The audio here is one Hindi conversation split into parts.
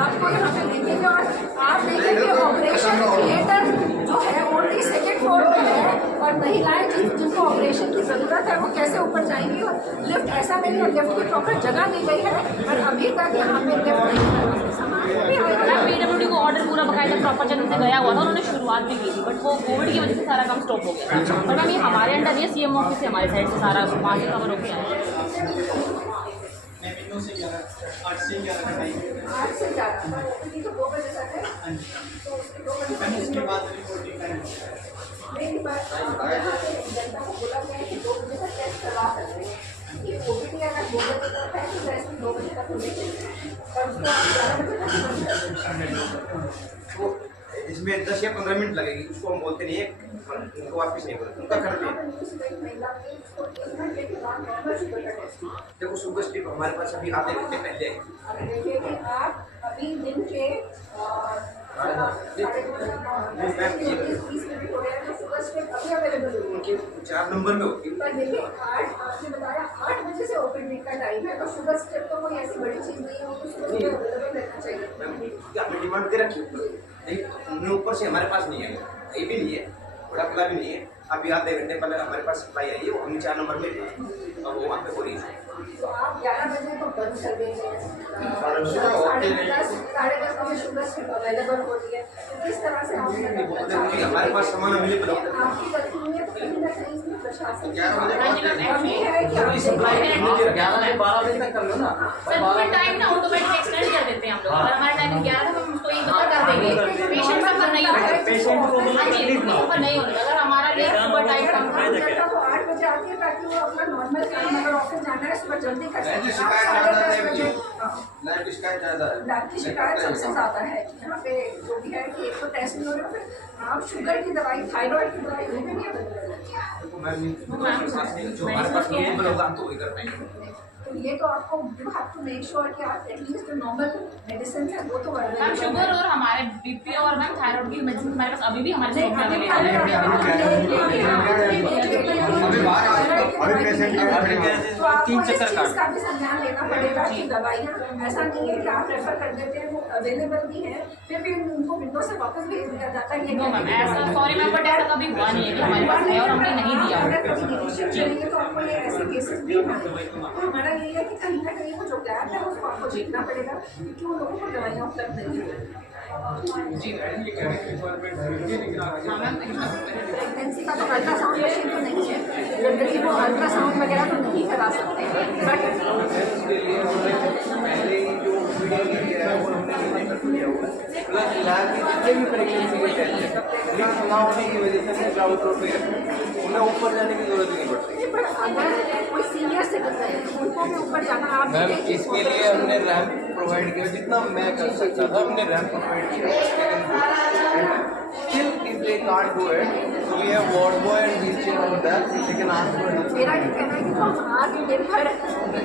आपको यहाँ पे देखेंगे और आप देखेंगे ऑपरेशन थिएटर जो है ओनली सेकेंड फ्लोर पे है और महिलाएं जिनको ऑपरेशन की ज़रूरत है वो कैसे ऊपर जाएंगी। और लिफ्ट ऐसा नहीं है, लिफ्ट की प्रॉपर जगह दी गई है और अभी तक यहाँ पे लिफ्ट नहीं है। पीडब्ल्यूडी को ऑर्डर पूरा बकायदा प्रॉपर जगह से गया हुआ था, उन्होंने शुरुआत भी की थी बट वो कोविड की वजह से सारा काम स्टॉप हो गया। बट मैम ये हमारे अंडर नहीं है, सीएम ऑफिस से हमारे साइड से सारा वहाँ से कवर हो गया है। 8 से 11 तो 2 बजे तक है, तो उसके 2 बजे तक उसके बाद रिपोर्टिंग टाइम मेरी बात यहाँ पे जनता को बोला गया है कि 2 बजे तक टेस्ट करवा सकते हैं। ये ओपीडी अगर 2 बजे तक है तो वैसे 2 बजे तक होने चाहिए और उसको 11 बजे तक। तो इसमें 10 या 15 मिनट लगेगी, उसको हम बोलते नहीं है, उनको वापस नहीं बोलते, उनका कर दिया। देखो शुगर स्ट्रिप हमारे पास अभी आधे घंटे पहले है। देखिए कि आप अभी दिन के 20 मिनट हो गए हैं तो शुगर स्ट्रिप अभी अवेलेबल होगी। उनके 4 नंबर में होती है। पर देखिए आपने बताया 8 बजे से ओपीडी का टाइम है, तो शुगर स्ट्रिप तो कोई ऐसी बड़ी चीज़ नहीं है, उसको अवेलेबल रहना चाहिए। हमने डिमांड दे रखी है, लेकिन ऊपर से हमारे पास नहीं है, ये भी नहीं है, बड़ा खुला भी नहीं है। अभी आधे घंटे पहले हमारे पास सप्लाई आई है, वो हमने 4 नंबर में और वो वहाँ पे हो रही है। तो आप 11 बजे को बंद कर देंगे, 10:30 बजे शुगर स्ट्रिप अवेलेबल होती है, किस तरह से हमारे पास सामान अवेलेबल है। आपकी गलती नहीं है, तो कहीं ना कहीं इसमें प्रशासन 11 बजे है कि आप सप्लाई 11 से 12 बजे तक कर लो ना। सर टाइम ना ऑटोमेटिक एक्सटेंड कर देते हैं हम लोग, अगर हमारा टाइम 11 था तो हम उसको ये बता कर देंगे पेशेंट का पर नहीं होगा, पेशेंट को नहीं होगा। अगर हमारा लेट सुबह टाइम कम था जनता को 8 बजे आती है ताकि वो अपना नॉर्मल काम अगर ऑफिस जाना है सुबह जल्दी कर सके। लाइट शिकायत ज़्यादा है, लाइट की शिकायत सबसे ज़्यादा है यहाँ पे, जो भी है कि एक तो टेस्ट नहीं हो रहा, फिर आप शुगर की दवाई, थायराइड की दवाई वो भी नहीं अवेलेबल है। जो हमारे पास अवेलेबल होगा हम तो वही कर पाएंगे। तो ये तो आपको you have to make sure कि आप एटलीस्ट जो नॉर्मल मेडिसिन है वो तो मैम शुगर और हमारे बीपी और मैम थायराइड की मेडिसिन हमारे पास अभी भी हमारे साथ तो आपको इस चीज़ का भी संज्ञान लेना पड़ेगा कि दवाइयाँ ऐसा नहीं है कि आप रेफर कर देते हैं, वो अवेलेबल भी है, फिर भी उनको विंडो से वापस भेज दिया जाता है। ऐसा सॉरी मैम बट ऐसा कभी हुआ नहीं है कि हमारे पास है और हमने नहीं दिया। अगर कभी लीडरशिप चाहिए तो आपको ये ऐसे केसेस भी हैं। तो हमारा ये है कि कहीं ना कहीं वो जो गैप है उसको आपको देखना पड़ेगा कि क्यों लोगों को दवाइयाँ उपलब्ध नहीं है। प्रेगनेंसी का तो अल्ट्रासाउंड मशीन तो नहीं है, जनरली वो अल्ट्रासाउंड वगैरह तो नहीं करा सकते हैं, प्लस लैब के जितने भी प्रेगनेंसी के टेस्ट है लिंक ना होने की वजह से ग्राउंड फ्लोर पे उन्हें ऊपर जाने की जरूरत नहीं पड़ती। पर अगर कोई सीनियर सिटीजन है उनको भी ऊपर जाना आप मैम इसके लिए हमने रैंप प्रोवाइड किया, जितना मैं कर सकता था हमने रैंप प्रोवाइड किया। Still, if they can't do it, so we have ward boy and wheelchair over there. They can ask for help. मेरा ये कहना है कि जो हम आत्मनिर्भर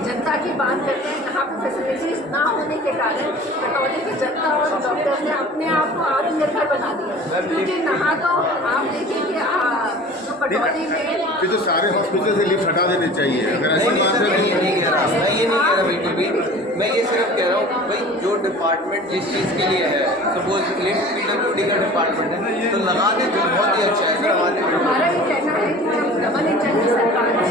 जनता की बात करते हैं, यहाँ पे फैसिलिटीज ना होने के कारण कटौती की जनता और डॉक्टर्स ने अपने आप को आत्मनिर्भर बना दिया। क्योंकि नहा तो आप देखिए कि जो कटौती में ये तो सारे हॉस्पिटल से लिफ्ट हटा देने चाहिए। अगर ऐसी बात है मैं ये नहीं कह रहा बिल्कुल भी, मैं ये सिर्फ कह रहा हूँ भाई जो डिपार्टमेंट जिस चीज़ के लिए है, सपोज लिफ्ट पीडब्ल्यूडी का डिपार्टमेंट है तो लगा दे तो बहुत ही अच्छा है। हमारा ये कहना है कि जब डबल इंजन की सरकार है,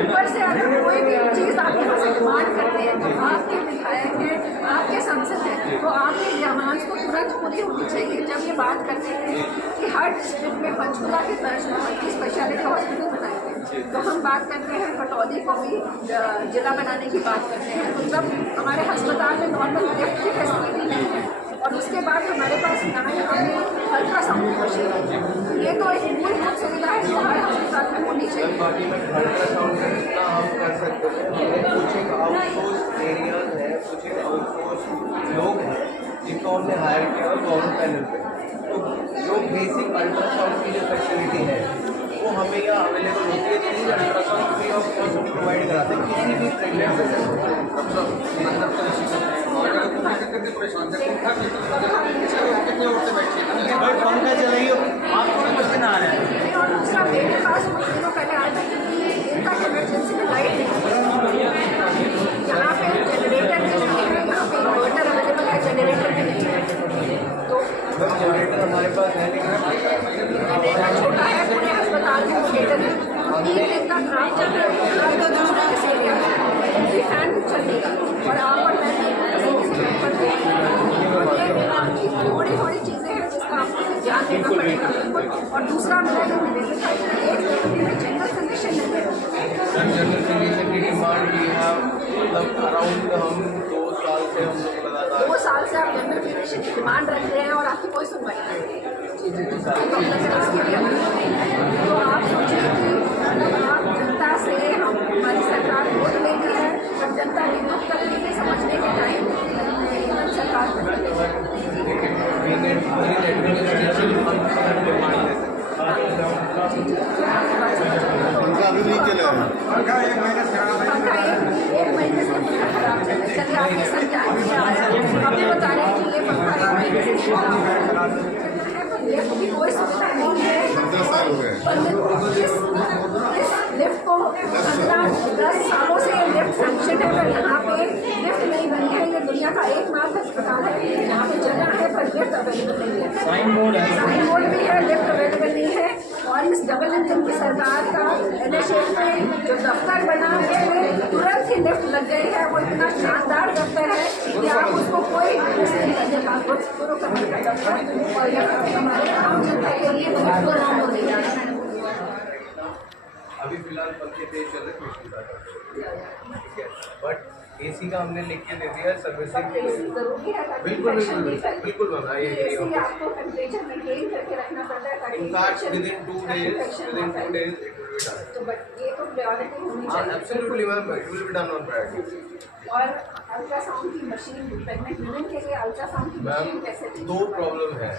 ऊपर से अगर कोई भी चीज़ आप यहाँ से डिमांड करते हैं तो आपके विधायक हैं, आपके सांसद हैं, तो आपकी डिमांड्स को तुरंत पूरी होनी चाहिए। जब ये बात करते हैं कि हर डिस्ट्रिक्ट में पंचकुला की तर्ज पर मल्टी स्पेशलिटी हॉस्पिटल बनाएंगे, तो हम बात करते हैं कटौती को भी जिला बनाने की बात करते हैं। तो जब हमारे अस्पताल में नॉर्मल लिफ्ट की फैसिलिटी नहीं है और उसके बाद हमारे पास यहाँ पे अल्ट्रासाउंड मशीन है, ये तो एक मूलभूत सुविधा है जो हर अस्पताल में होनी चाहिए। बाकी में अल्ट्रासाउंड जितना हम कर सकते हैं, कुछ एक आउटसोर्स एरियाज है, कुछ एक आउटसोर्स लोग हैं जिनको हमने हायर किया है गवर्नमेंट पैनल पे, तो जो बेसिक अल्ट्रासाउंड की जो फैसिलिटी है वो हमें यहाँ अवेलेबल होती है। 3 अल्ट्रासाउंड फ्री ऑफ कॉस्ट हम प्रोवाइड कराते हैं किसी भी प्रेगनेंट पंखा चलाइए आपको भी कुछ ना आ रहा है। और दूसरा मेरे पास कुछ दिनों पहले आया था कि इनका इमरजेंसी में लाइट नहीं है, यहाँ पे जनरेटर नहीं है, यहाँ पे इन्वर्टर अवेलेबल है, जनरेटर मतलब अराउंड हम 2 साल से हम लोग लगातार 2 साल से आप जनरल म्यूटेशन की डिमांड रख रहे हैं और आपकी कोई सुनवाई नहीं है। तो आप सोचिए कि मतलब आप जनता से हमारी सरकार वोट लेती है और जनता की दुख तकलीफें समझने के टाइम सरकार उनका अभी नहीं चला है। एक महीने से पंखा खराब चल रहा है। चलिए आप ये समझाइए, अभी बता रहे हैं कि ये पंखा 1 महीने से खराब है, लिफ्ट की कोई सुविधा नहीं है। 15 साल हो गए। इस लिफ्ट को 10 सालों से ये लिफ्ट फंक्शन है, पर यहाँ पे लिफ्ट नहीं बनी है। ये दुनिया का एकमात्र अस्पताल है यहाँ पे जगह है पर लिफ्ट अवेलेबल नहीं है। साइन बोर्ड भी है, लिफ्ट अवेलेबल नहीं है। और इस डबल इंजन की सरकार का NHS में जो दफ्तर बना है तुरंत ही लिफ्ट लग गई है। वो इतना शानदार दफ्तर है कि आप उसको कोई नहीं करने का शुरू करने का दफ्तर और हमारे आम जनता के लिए बहुत आराम हो रही है। अभी फिलहाल पंखे तेज चल रहे ठीक है, बट AC का हमने लिख के दे दिया सर्विसिंग के लिए। जरूरी है बिल्कुल मैम, आई एग्री। आपको टेम्परेचर मेंटेन करके रखना पड़ता है ताकि in fact within 2 days it will be done. तो बट ये तो प्रायोरिटी होनी चाहिए। Absolutely ma'am, it will be done on priority. और अल्ट्रासाउंड की मशीन प्रेग्नेंट वुमेन के लिए अल्ट्रासाउंड की मशीन मैम कैसे दी? 2 प्रॉब्लम है,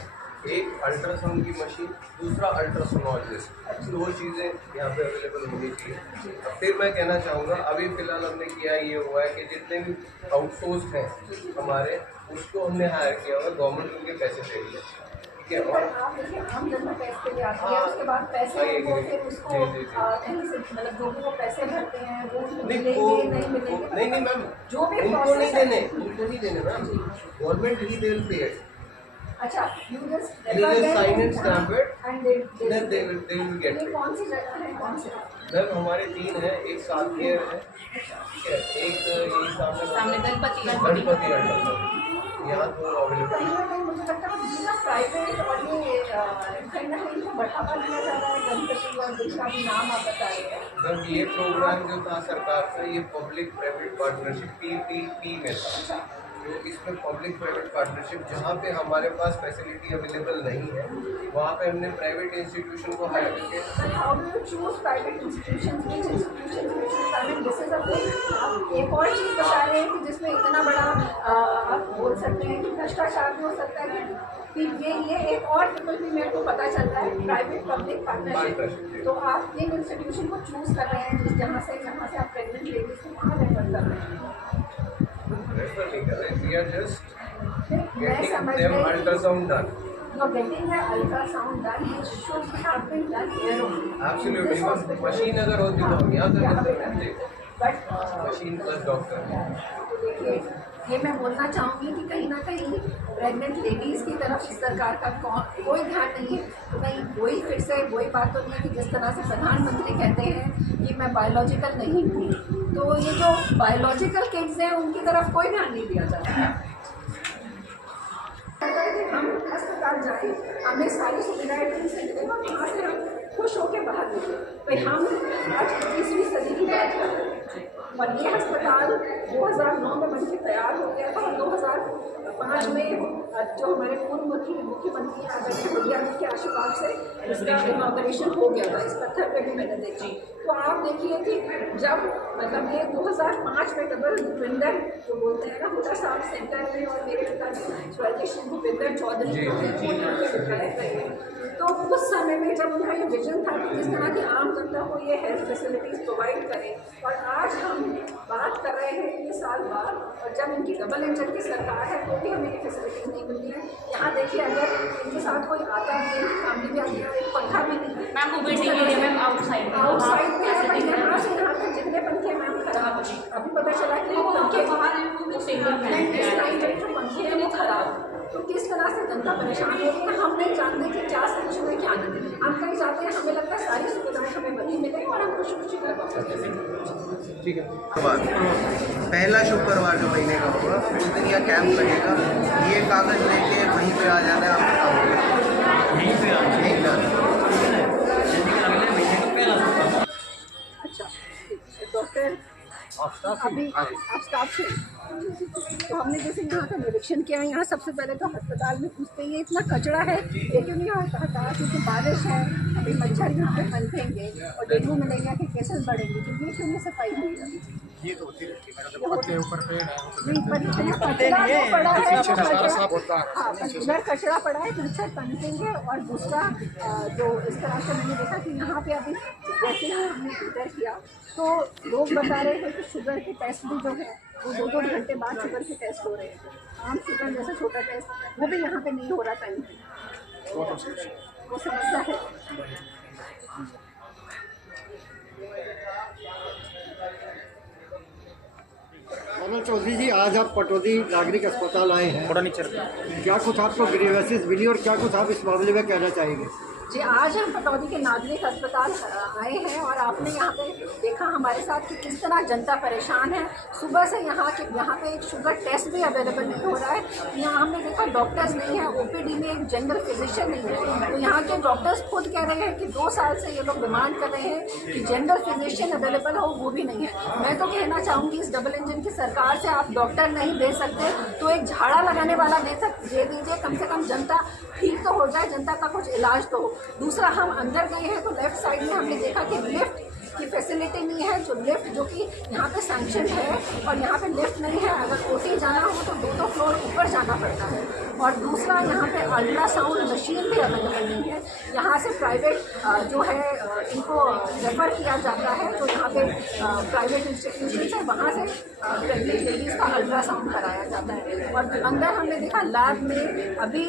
एक अल्ट्रासाउंड की मशीन, दूसरा अल्ट्रासोनोलॉजिस्ट। 2 चीज़ें यहाँ पे अवेलेबल होनी चाहिए। फिर मैं कहना चाहूँगा अभी फ़िलहाल हमने किया ये हुआ है कि जितने भी आउटसोर्स हैं हमारे उसको हमने हायर किया हुआ है, गवर्नमेंट उनके पैसे दे रही है, ठीक है। और आप देखिए आम जनता टैक्स के लिए आती है, उसके बाद पैसे वो फिर उसको कहीं से मतलब जो भी वो पैसे भरते हैं वो मिलेंगे नहीं मिलेंगे नहीं मैम, जो भी उनको नहीं देने ma'am, government he they will pay it. अच्छा, you just sign and stamp it, and then they will get ये it। कौन सी जगह है, कौन से? मैम हमारे 3 हैं, एक साथ है, ठीक है, एक यही सामने गणपति यहाँ 2 अवेलेबल। कहीं ना कहीं मुझे लगता है जितना प्राइवेट और ये कहीं ना कहीं इनको बढ़ावा दिया जा रहा है। गणपति और दूसरा भी नाम आप बता रहे हैं। मैम ये प्रोग्राम जो था सरकार का, ये पब्लिक प्राइवेट पार्टनरशिप PPP में था। तो इसमें पब्लिक प्राइवेट पार्टनरशिप जहाँ पे हमारे पास फैसिलिटी अवेलेबल नहीं है वहाँ पे हमने प्राइवेट इंस्टीट्यूशन को हायर करके। But how do you choose private institutions? Which institutions you choose? I mean, this is a big आप एक और चीज़ बता रहे हैं कि जिसमें इतना बड़ा आप बोल सकते हैं कि भ्रष्टाचार भी हो सकता है कि ये एक और ट्रिपल मेरे को पता चल रहा है प्राइवेट पब्लिक पार्टनरशिप। तो आप किन इंस्टीट्यूशन को चूज कर रहे हैं जहाँ से आप प्रेगनेंट लेडीज को वहाँ रेफर कर रहे हैं? रेफर नहीं कर रहे, वी आर जस्ट मैं समझ गेटिंग देम गई ultrasound done. you're getting the ultrasound done, which should have been done here only. Absolutely, This hospital. Machine अगर होती तो हम यहाँ से मिलते रहते। But machine plus doctor. तो देखिए ये मैं बोलना चाहूँगी कि कहीं ना कहीं प्रेग्नेंट लेडीज़ की तरफ इस सरकार का कोई ध्यान नहीं है। तो कहीं वही फिर से वही बात होती है कि जिस तरह से प्रधानमंत्री कहते हैं कि मैं बायोलॉजिकल नहीं हूँ, तो ये जो बायोलॉजिकल किड्स हैं उनकी तरफ कोई ध्यान नहीं दिया जाता है। हम अस्पताल जाएँ, हमें सारी सुविधाएं मिल सकती हैं और वहाँ से हम खुश होकर बाहर निकले। तो हम आज 21वीं सदी की बात कर रहे हैं और ये अस्पताल 2009 में बन के तैयार हो गया था और 2005 में जो हमारे पूर्व मुख्यमंत्री आदरणीय भैया जी के आशीर्वाद से इसका इनॉग्रेशन हो गया था। इस पत्थर पे भी मैंने देखा। तो आप देखिए कि जब मतलब ये 2005 में डबल भूपिंदर जो बोलते हैं ना हुडा साहब सेंटर में और मेरे पिताजी स्वर्गीय श्री भूपिंदर चौधरी विधायक रहे, तो उस समय में जब उनका ये विजन था कि किस तरह की आम जनता को ये हेल्थ फैसिलिटीज़ प्रोवाइड करें और आज हम बात कर रहे हैं इतने साल बाद और जब इनकी डबल इंजन की सरकार है तो भी हमें ये फैसिलिटीज़ नहीं मिल रही है। यहाँ देखिए अगर इनके साथ कोई आता है फैमिली भी आती है, एक पंखा भी नहीं है मैम कोविड के लिए मैम आउटसाइड में है, पर यहाँ से यहाँ तक जितने पंखे मैम खराब है। अभी पता चला कि वो पंखे बाहर पंखे हैं वो खराब। तो किस तरह से जनता परेशान हो रही है हम नहीं जानते कि क्या सच में क्या नहीं। हम कहीं जाते हैं हमें लगता है सारी सुविधाएं हमें बनी मिले और हम खुशी खुशी ठीक है। पहला शुक्रवार जो महीने का होगा उस दिन यह कैंप लगेगा। ये कागज लेके वहीं पे आ जाना है, आपका यहीं पे अच्छा डॉक्टर अभी आप स्टाफ से तो हमने जैसे यहाँ का निरीक्षण किया। यहाँ सबसे पहले तो अस्पताल में घुसते ही इतना कचरा है, ये क्यों नहीं हटा क्योंकि बारिश है, अभी मच्छर यहाँ पे पनपेंगे और डेंगू मलेरिया के केसेस बढ़ेंगे, तो ये क्यों नहीं सफाई नहीं करनी? ये तो होती रहती है मैडम, बहुत के ऊपर पेड़ है नहीं, पर इतना कचरा जो पड़ा है, वो कचरा, हाँ, उधर कचरा पड़ा है, मच्छर पनपेंगे। और दूसरा जो इस तरह से मैंने देखा कि यहाँ पे अभी जैसे ही हमने इंटर किया तो लोग बता रहे हैं कि शुगर के टेस्ट भी जो है वो 2-2 घंटे बाद शुगर के टेस्ट हो रहे हैं। आम शुगर जैसा छोटा टेस्ट वो भी यहाँ पे नहीं हो रहा टाइम पे, वो समस्या है। मनोज चौधरी जी, आज आप पटौदी नागरिक अस्पताल आए हैं, थोड़ा नीचे रखो। क्या कुछ आपको ग्रीवेंसेस मिली और क्या कुछ आप इस मामले में कहना चाहेंगे? जी, आज हम पटौदी के नागरिक अस्पताल आए हैं और आपने यहाँ पे देखा हमारे साथ कि किस तरह जनता परेशान है। सुबह से यहाँ पे एक शुगर टेस्ट भी अवेलेबल नहीं हो रहा है। यहाँ हमने देखा डॉक्टर्स नहीं है, ओपीडी में एक जनरल फिजिशियन नहीं है। तो यहाँ के डॉक्टर्स खुद कह रहे हैं कि 2 साल से ये लोग डिमांड कर रहे हैं कि जनरल फिजिशियन अवेलेबल हो, वो भी नहीं है। मैं तो कहना चाहूँगी इस डबल इंजन की सरकार से, आप डॉक्टर नहीं दे सकते तो एक झाड़ा लगाने वाला दे दीजिए, कम से कम जनता ठीक तो हो जाए, जनता का कुछ इलाज तो हो। दूसरा, हम अंदर गए हैं तो लेफ्ट साइड में हमने देखा कि लिफ्ट की फैसिलिटी नहीं है, जो लिफ्ट जो कि यहाँ पे सैंक्शन है और यहाँ पे लिफ्ट नहीं है। अगर ओटी जाना हो तो 2 फ्लोर ऊपर जाना पड़ता है। और दूसरा, यहाँ पे अल्ट्रासाउंड मशीन भी अवेलेबल नहीं है। यहाँ से प्राइवेट जो है इनको रेफर किया जाता है, तो यहाँ पे प्राइवेट इंस्टीट्यूशन है, वहाँ से प्रेगनेंट लेडीज़ का अल्ट्रासाउंड कराया जाता है। और अंदर हमने देखा लैब में अभी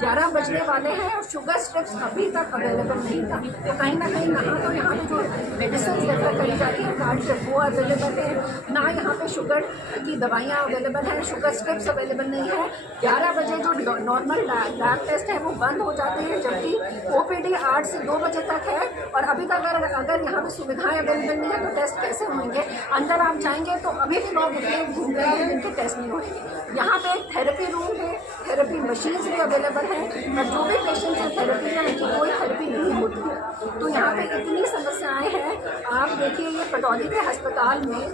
11 बजने वाले हैं और शुगर स्ट्रिप्स अभी तक अवेलेबल नहीं था। तो कहीं ना कहीं तो यहाँ पे जो मेडिसिन रेफर करी जाती है कार्ड से वो अवेलेबल है ना, यहाँ पे शुगर की दवाइयाँ अवेलेबल हैं, शुगर स्ट्रिप्स अवेलेबल नहीं है। 11 बजे जो नॉर्मल लैब टेस्ट है वो बंद हो जाते हैं, जबकि ओपीडी 8 से 2 बजे तक है। और अभी तक अगर यहाँ पे सुविधाएं अवेलेबल नहीं है तो टेस्ट कैसे होंगे? अंदर आप जाएंगे तो अभी भी लोग इतने घूम रहे हैं जिनके टेस्ट नहीं होंगे। यहाँ पे एक थेरेपी रूम है, थेरेपी मशीन्स भी अवेलेबल हैं, और जो भी पेशेंट्स हैं थेरेपी में उनकी कोई थेरेपी नहीं होती है। तो यहाँ पे इतनी समस्याएं हैं। आप देखिए ये पटौदी के अस्पताल में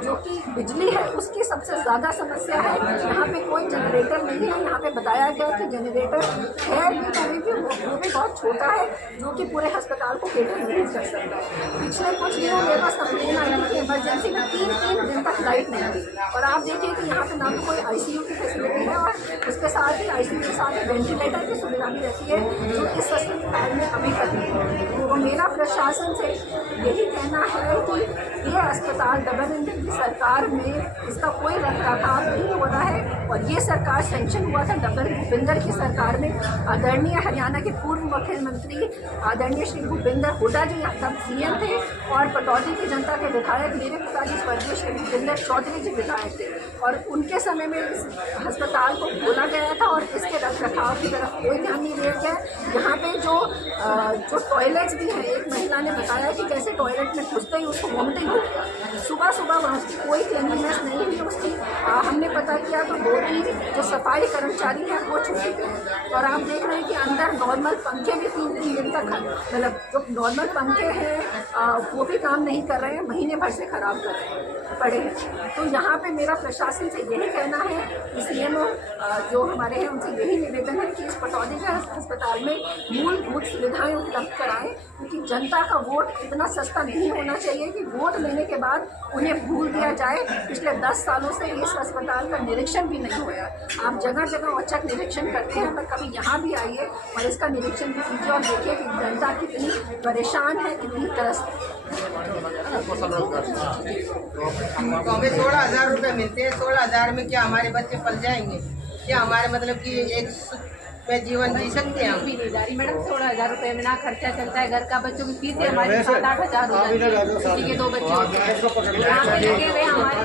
जो कि बिजली है उसकी सबसे ज़्यादा समस्या है। यहाँ पे कोई जनरेटर नहीं है। यहाँ पे बताया गया कि जनरेटर है भी वो भी बहुत छोटा है, जो कि पूरे अस्पताल को केटर नहीं कर सकता है। पिछले कुछ दिनों मेरे पास कंप्लेन आई कि इमरजेंसी में 3 दिन तक लाइट नहीं थी। और आप देखिए कि यहाँ पे ना तो कोई आईसीयू की फैसिलिटी है और उसके साथ ही आईसीयू के साथ ही वेंटिलेटर की सुविधा भी रहती है, जो इस अस्पताल में अभी तक नहीं है। तो मेरा प्रशासन से यही कहना है कि ये अस्पताल डबल इंजन की सरकार में इसका कोई रखरखाव नहीं हो रहा है। और ये सरकार सेंक्शन हुआ था डबल भूपिंदर की सरकार में। आदरणीय हरियाणा के पूर्व मुख्यमंत्री आदरणीय श्री भूपिंदर हुड्डा जी तब सीएम थे और पटौदी की जनता के विधायक मेरे पिताजी स्वर्गीय श्री भूपिंदर चौधरी जी विधायक थे। और उनके समय में इस अस्पताल को खोला गया था और इसके रखरखाव की तरफ कोई ध्यान नहीं दिया गया। यहाँ पे जो टॉयलेट्स भी हैं, एक महिला ने बताया कि कैसे टॉयलेट में घुसते ही उसको वॉमिटिंग हो गया। सुबह सुबह वहाँ की कोई क्लीनलीनेस नहीं हुई उसकी। हमने पता किया तो 2-3 जो सफाई कर्मचारी हैं वो छुट्टी पे हैं। और आप देख रहे हैं कि अंदर नॉर्मल पंखे भी 3 दिन तक, मतलब जो नॉर्मल पंखे हैं वो भी काम नहीं कर रहे हैं, महीने भर से खराब कर रहे हैं पड़े हैं। तो यहाँ पे मेरा प्रशासन से यही कहना है कि सीएमओ जो हमारे हैं उनसे यही निवेदन है कि इस पटौदी के अस्पताल में मूलभूत सुविधाएं उपलब्ध कराएं, क्योंकि जनता का वोट इतना सस्ता नहीं होना चाहिए कि वोट लेने के बाद उन्हें भूल दिया जाए। पिछले 10 सालों से इस अस्पताल का निरीक्षण भी नहीं हुआ। आप जगह जगह औचक निरीक्षण करते हैं, पर कभी यहाँ भी आइए और इसका निरीक्षण भी कीजिए और देखिए कि जनता कितनी परेशान है, कितनी त्रस्त है। तो हमें 16,000 रुपये मिलते हैं। 16,000 में क्या हमारे बच्चे पल जाएंगे? क्या हमारे मतलब कि एक में जीवन जी सकते हैं? भी नहीं जा रही मैडम। 16,000 रुपये में ना खर्चा चलता है, घर का बच्चों की फीस है हमारी 7-8 हज़ार हो जाती है, किसी के 2 बच्चे यहाँ पे लगे हुए हमारे।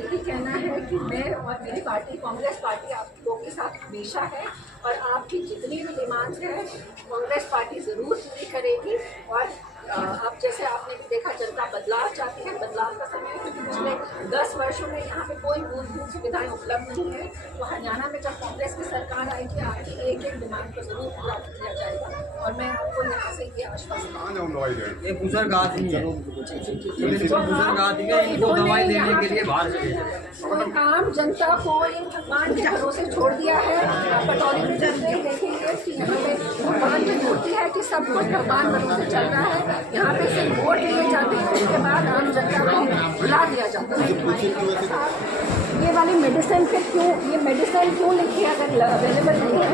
यही कहना है कि मैं और मेरी पार्टी कांग्रेस पार्टी आप लोगों के साथ हमेशा है और आपकी जितनी भी डिमांड्स हैं कांग्रेस पार्टी ज़रूर पूरी करेगी। और आप जैसे आपने भी देखा जनता बदलाव चाहती है, बदलाव का समय है, क्योंकि पिछले 10 वर्षों में यहाँ पे कोई मूलभूत सुविधाएं उपलब्ध नहीं है। तो हरियाणा में जब कांग्रेस की सरकार आएगी, आपकी एक एक डिमांड को जरूर पूरा किया जाएगा। और मैं आपको यहाँ से ये आश्वासन ये बुजुर्ग आदमी है, बुजुर्ग आदमी है, इनको दवाई देने के लिए बाहर चले जाए। कोई आम जनता को इन भगवान के भरोसे छोड़ दिया है। आप पटौदी में चलते ही देखेंगे कि यहाँ पे भगवान की मूर्ति है कि सब कुछ भगवान भरोसे चल रहा है। यहाँ पे सिर्फ वोट लिए जाते हैं, उसके बाद आम जनता को बुला दिया जाता है। ये वाली मेडिसिन फिर क्यों, ये मेडिसिन क्यों लिखी है अगर अवेलेबल नहीं है?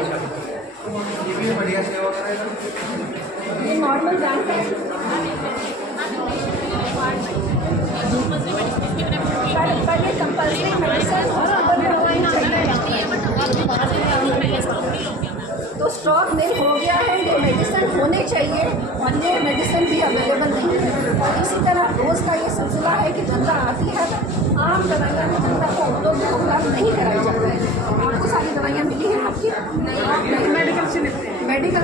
ये नॉर्मल ब्रांड है, पर ये कंपल्सरी मेडिसिन तो स्टॉक नहीं हो गया है। ये मेडिसिन होने चाहिए और ये मेडिसिन भी अवेलेबल नहीं है। और इसी तरह रोज़ का ये सिलसिला है कि जनता आती है तो आम दवाइयाँ भी जनता को उपलब्ध नहीं कराई जाती है। आपको सारी दवाइयाँ मिली हैं आपकी? नहीं, मेडिकल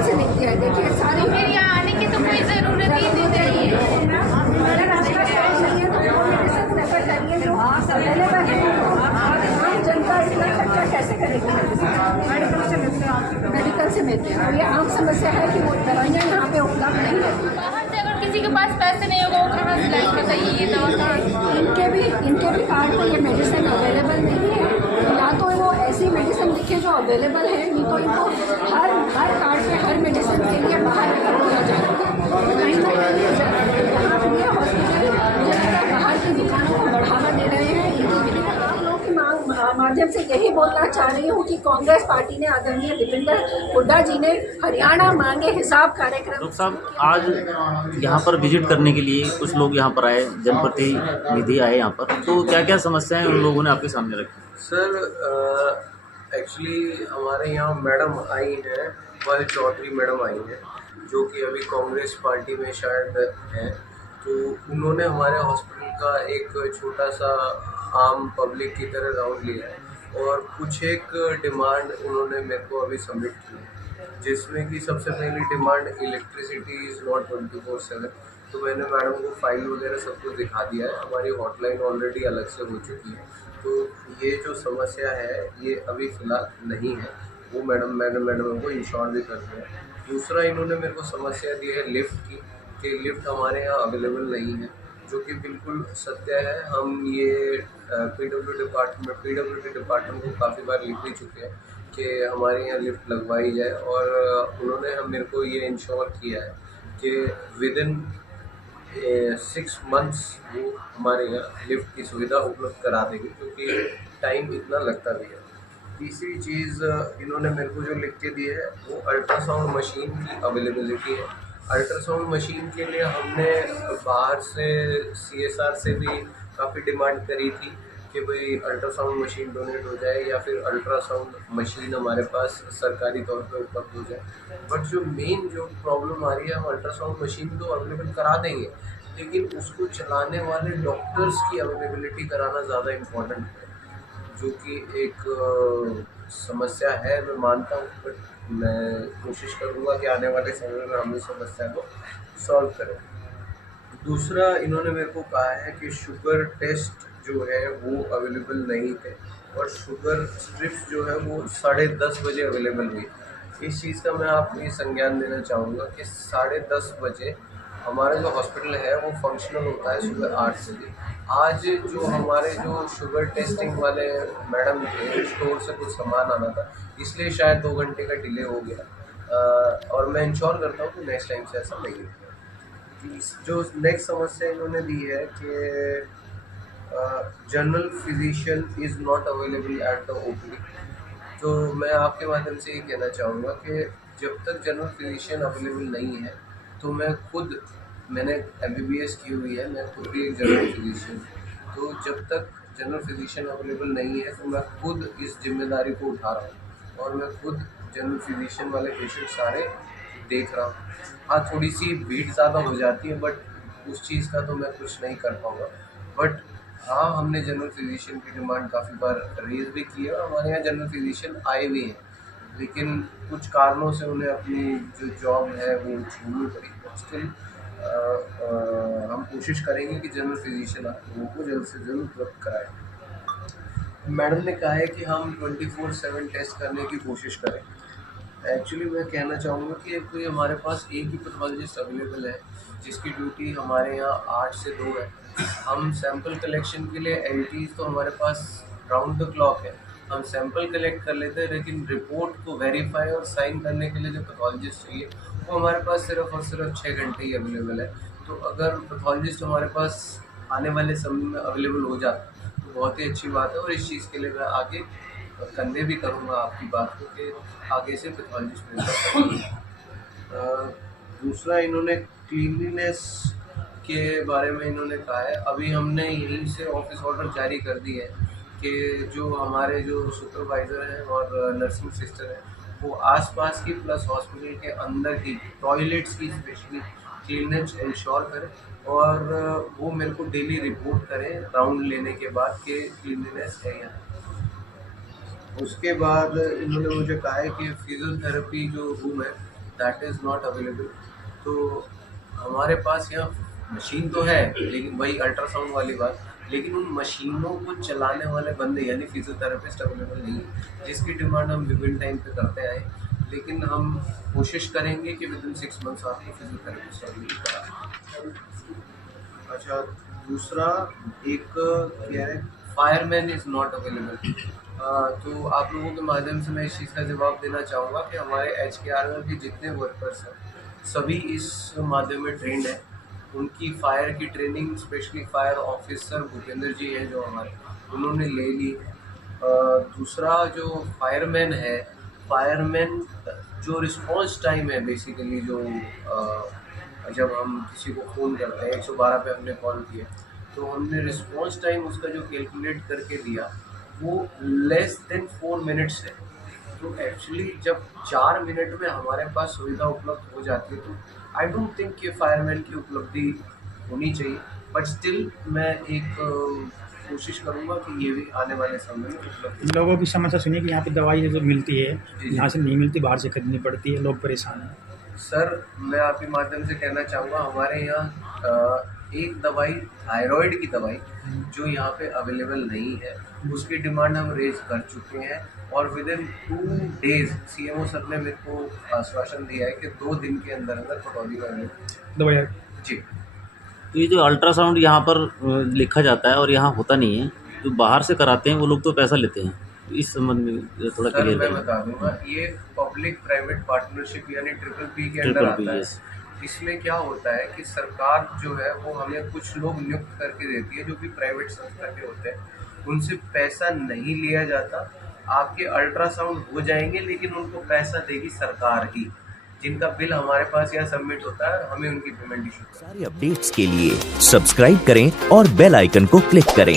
से मिलती है। देखिए सारी फिर यहाँ आने की तो कोई ज़रूरत ही नहीं चाहिए। अगर आपका स्टॉक नहीं है तो वो मेडिसिन रेफर करिए जो अवेलेबल है। आम जनता इतना खर्चा कैसे करेगी? मेडिकल से मिलते हैं। और ये आम समस्या है कि वो दवाइयाँ यहाँ पे उपलब्ध नहीं है। बाहर से अगर किसी के पास पैसे नहीं होगा, वो कहाँ से लाएंगे? बताइए, ये दवा कहाँ? इनके भी कार्ड पे ये मेडिसिन अवेलेबल नहीं है। या तो वो ऐसी मेडिसिन लिखे जो अवेलेबल है, नहीं तो इनको हर कार्ड पे हर मेडिसिन के लिए बाहर किया जाएगा। कहीं ना कहीं यहाँ पे ये हॉस्पिटल बाहर की दुकानों को बढ़ावा दे रहे हैं। आप लोगों की माध्यम से यही बोलना चाह रही हूँ कि कांग्रेस पार्टी ने, आदरणीय दीपेंद्र हुड्डा जी ने हरियाणा मांगे हिसाब कार्यक्रम। डॉक्टर साहब, आज यहाँ पर विजिट करने के लिए कुछ लोग यहाँ पर आए, जनप्रतिनिधि आए यहाँ पर, तो क्या क्या समस्याएं उन लोगों ने आपके सामने रखी? सर एक्चुअली हमारे यहाँ मैडम आई हैं, पल चौधरी मैडम आई हैं, जो कि अभी कांग्रेस पार्टी में शायद हैं। तो उन्होंने हमारे हॉस्पिटल का एक छोटा सा आम पब्लिक की तरह राउंड लिया है और कुछ एक डिमांड उन्होंने मेरे को अभी सबमिट की है, जिसमें कि सबसे पहली डिमांड इलेक्ट्रिसिटी इज़ नॉट 24/7। तो मैंने मैडम को फाइल वगैरह सब कुछ दिखा दिया है। हमारी हॉटलाइन ऑलरेडी अलग से हो चुकी है। तो ये जो समस्या है ये अभी फ़िलहाल नहीं है, वो मैडम को इंश्योर भी कर दिया है। दूसरा, इन्होंने मेरे को समस्या दी है लिफ्ट की, कि लिफ्ट हमारे यहाँ अवेलेबल नहीं है, जो कि बिल्कुल सत्य है। हम ये पीडब्ल्यूडी डिपार्टमेंट को काफ़ी बार लिख भी चुके हैं कि हमारे यहाँ लिफ्ट लगवाई जाए। और उन्होंने मेरे को ये इंश्योर किया है कि विदिन 6 मंथ्स वो हमारे यहाँ लिफ्ट की सुविधा उपलब्ध करा देंगे, क्योंकि टाइम इतना लगता भी है। तीसरी चीज़ इन्होंने मेरे को जो लिख के दी है वो अल्ट्रासाउंड मशीन की अवेलेबिलिटी है। अल्ट्रासाउंड मशीन के लिए हमने बाहर से CSR से भी काफ़ी डिमांड करी थी कि भाई अल्ट्रासाउंड मशीन डोनेट हो जाए या फिर अल्ट्रासाउंड मशीन हमारे पास सरकारी तौर पे उपलब्ध हो जाए। बट जो मेन जो प्रॉब्लम आ रही है, हम अल्ट्रासाउंड मशीन तो अवेलेबल करा देंगे, लेकिन उसको चलाने वाले डॉक्टर्स की अवेलेबिलिटी कराना ज़्यादा इम्पोर्टेंट है, जो कि एक समस्या है, मैं मानता हूँ। बट मैं कोशिश करूँगा कि आने वाले समय में हम इस समस्या को सॉल्व करें। दूसरा, इन्होंने मेरे को कहा है कि शुगर टेस्ट जो है वो अवेलेबल नहीं थे और शुगर स्ट्रिप्स जो है वो 10:30 बजे अवेलेबल हुई। इस चीज़ का मैं आपको ये संज्ञान देना चाहूँगा कि 10:30 बजे हमारा जो हॉस्पिटल है वो फंक्शनल होता है सुबह 8 बजे। आज जो हमारे जो शुगर टेस्टिंग वाले मैडम थे, स्टोर से कुछ सामान आना था, इसलिए शायद 2 घंटे का डिले हो गया। और मैं इंश्योर करता हूँ कि नेक्स्ट टाइम से ऐसा नहीं होगा। जो नेक्स्ट समस्या इन्होंने दी है कि general physician is not available at the OPD। तो मैं आपके माध्यम से ये कहना चाहूँगा कि जब तक जनरल फिजिशियन अवेलेबल नहीं है तो मैंने MBBS की हुई है, मैं खुद भी एक जनरल फिजिशियन। तो जब तक जनरल फिजिशियन अवेलेबल नहीं है तो मैं खुद इस जिम्मेदारी को उठा रहा हूँ और मैं खुद जनरल फिजिशियन वाले पेशेंट सारे देख रहा हूँ। हाँ, थोड़ी सी भीड़ ज़्यादा हो जाती है, बट उस चीज़ का तो मैं कुछ नहीं कर पाऊँगा। बट हाँ, हमने जनरल फिजिशियन की डिमांड काफ़ी बार रेज भी की है और हमारे यहाँ जनरल फिजिशियन आए भी हैं, लेकिन कुछ कारणों से उन्हें अपनी जो जॉब है वो छोड़नी पड़ी। स्टिल हम कोशिश करेंगे कि जनरल फिजिशियन आप लोगों को जल्द से जल्द उपलब्ध कराएं। मैडम ने कहा है कि हम 24/7 टेस्ट करने की कोशिश करें। एक्चुअली मैं कहना चाहूँगा कि कोई हमारे पास एक ही पैथोलॉजिस्ट अवेलेबल है जिसकी ड्यूटी हमारे यहाँ 8 से 2 है। हम सैंपल कलेक्शन के लिए एलटीज तो हमारे पास राउंड द क्लॉक है, हम सैंपल कलेक्ट कर लेते हैं, लेकिन रिपोर्ट को वेरीफाई और साइन करने के लिए जो पैथोलॉजिस्ट चाहिए वो हमारे पास सिर्फ और सिर्फ 6 घंटे ही अवेलेबल है। तो अगर पैथोलॉजिस्ट हमारे पास आने वाले समय में अवेलेबल हो जाता तो बहुत ही अच्छी बात है, और इस चीज़ के लिए मैं आगे कन्वे भी करूँगा आपकी बात को कि आगे से पैथोलॉजिस्ट मिल सकता। दूसरा, इन्होंने क्लीनलीनेस के बारे में इन्होंने कहा है। अभी हमने यहीं से ऑफिस ऑर्डर जारी कर दी है कि जो हमारे जो सुपरवाइज़र हैं और नर्सिंग सिस्टर हैं वो आसपास की प्लस हॉस्पिटल के अंदर की टॉयलेट्स की स्पेशली क्लीननेस इंश्योर करें, और वो मेरे को डेली रिपोर्ट करें राउंड लेने के बाद कि क्लीनलीनेस है या नहीं। उसके बाद इन्होंने मुझे कहा है कि फिजियोथेरेपी जो रूम है दैट इज़ नॉट अवेलेबल। तो हमारे पास यहाँ मशीन तो है, लेकिन वही अल्ट्रासाउंड वाली बात, लेकिन उन मशीनों को चलाने वाले बंदे यानी फिजियोथेरेपिस्ट अवेलेबल नहीं है, जिसकी डिमांड हम विभिन्न टाइम पे करते आए। लेकिन हम कोशिश करेंगे कि विदिन 6 मंथ्स आपको फिजियोथेरेपिस्ट अवेलेबल करा। अच्छा, दूसरा एक क्या है, फायरमैन इज़ नॉट अवेलेबल। तो आप लोगों के माध्यम से मैं इस चीज़ का जवाब देना चाहूँगा कि हमारे HKRL के जितने वर्कर्स हैं सभी इस माध्यम में ट्रेंड है। उनकी फायर की training specially fire officer Bhupendra ji हैं जो हमारे, उन्होंने ले ली। दूसरा जो फायरमैन है, फायरमैन जो रिस्पॉन्स टाइम है बेसिकली जो जब हम किसी को फ़ोन करते हैं 112 पे हमने कॉल किया तो हमने रिस्पॉन्स टाइम उसका जो कैलकुलेट करके दिया वो लेस देन 4 मिनट्स है। तो एक्चुअली जब 4 मिनट में हमारे पास सुविधा उपलब्ध हो जाती है तो आई डोंट थिंक कि फायरमैन की उपलब्धि होनी चाहिए, बट स्टिल मैं एक कोशिश करूंगा कि ये भी आने वाले समय में उपलब्ध। लोगों की समस्या सुनिए कि यहाँ पे दवाई जो मिलती है यहाँ से नहीं मिलती, बाहर से खरीदनी पड़ती है, लोग परेशान हैं। सर, मैं आपके माध्यम से कहना चाहूँगा हमारे यहाँ एक दवाई थायराइड की दवाई जो यहाँ पे अवेलेबल नहीं है उसकी डिमांड हम रेज कर चुके हैं, और विदिन 2 डेज़ CMO सर ने मेरे को आश्वासन दिया है कि 2 दिन के अंदर अंदर पटौदी में दवाई जी। तो ये जो अल्ट्रासाउंड यहाँ पर लिखा जाता है और यहाँ होता नहीं है, जो बाहर से कराते हैं वो लोग तो पैसा लेते हैं, इस संबंध में थोड़ा क्लियर मैं बता दूंगा। ये पब्लिक प्राइवेट पार्टनरशिप यानी ट्रिपल P के अंडर आता है। इसमें क्या होता है कि सरकार जो है वो हमें कुछ लोग नियुक्त करके देती है जो कि प्राइवेट संस्था के होते हैं, उनसे पैसा नहीं लिया जाता। आपके अल्ट्रासाउंड हो जाएंगे लेकिन उनको पैसा देगी सरकार ही, जिनका बिल हमारे पास यहाँ सबमिट होता है, हमें उनकी पेमेंट इशू। सारे अपडेट्स के लिए सब्सक्राइब करें और बेल आइकन को क्लिक करें।